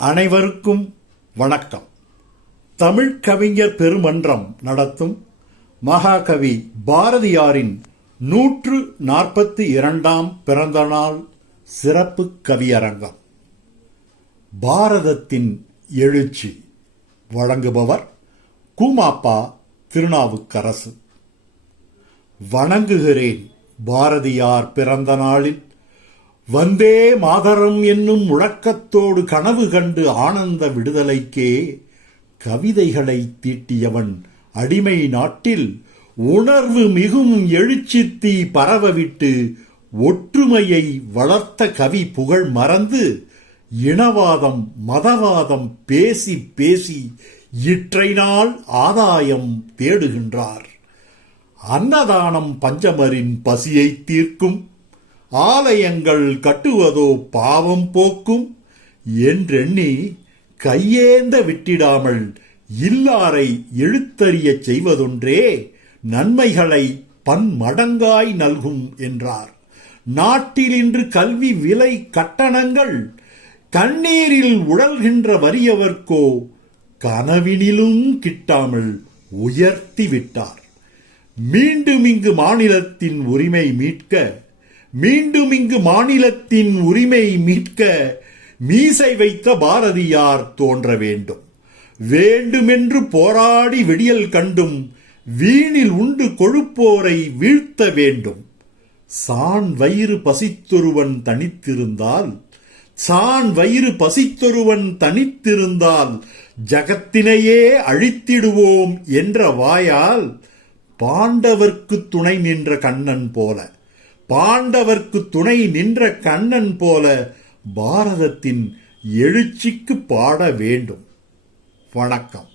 அனைவருக்கும் வணக்கம். தமிழ் கவிஞர் பெருமன்றம் நடத்தும் மகாகவி பாரதியாரின் நூற்று நாற்பத்தி இரண்டாம் பிறந்தநாள் சிறப்பு கவியரங்கம். பாரதத்தின் எழுச்சி. வழங்குபவர் கூமாப்பா திருநாவுக்கரசு. வணங்குகிறேன் பாரதியார் பிறந்த நாளில் வந்தே மாதரம் என்னும் முழக்கத்தோடு கனவு கண்டு ஆனந்த விடுதலைக்கே கவிதைகளை தீட்டியவன் அடிமை நாட்டில் உணர்வு மிகும் எழுச்சித்தி பரவவிட்டு ஒற்றுமையை வளர்த்த கவி புகழ் மறந்து இனவாதம் மதவாதம் பேசி பேசி இற்றை நாள் ஆதாயம் தேடுகின்றார். அன்னதானம் பஞ்சமரின் பசியை தீர்க்கும் ஆலயங்கள் கட்டுவதோ பாவம் போக்கும் என்றெண்ணி கையேந்த விட்டிடாமல் இல்லாரை எழுத்தறியச் செய்வதொன்றே நன்மைகளை பன்மடங்காய் நல்கும் என்றார். நாட்டில் இன்று கல்வி விலை கட்டணங்கள் கண்ணீரில் உழல்கின்ற வறியவர்க்கோ கனவினிலும் கிட்டாமல் உயர்த்தி விட்டார். மீண்டும் இங்கு மாநிலத்தின் உரிமை மீட்க மீண்டும் இங்கு மாநிலத்தின் உரிமை மீட்க மீசை வைத்த பாரதியார் தோன்ற வேண்டும். வேண்டுமென்று போராடி விடியல் கண்டும் வீணில் உண்டு கொழுப்போரை வீழ்த்த வேண்டும். சான் வயிறு பசித்தொருவன் தனித்திருந்தால் சான் வயிறு பசித்தொருவன் தனித்திருந்தால் ஜகத்தினையே அழித்திடுவோம் என்ற வாயால் பாண்டவர்க்கு துணை நின்ற கண்ணன் போல. பாண்டவர்க்கு துணை நின்ற கண்ணன் போல பாரதத்தின் எழுச்சிக்கு பாட வேண்டும். வணக்கம்.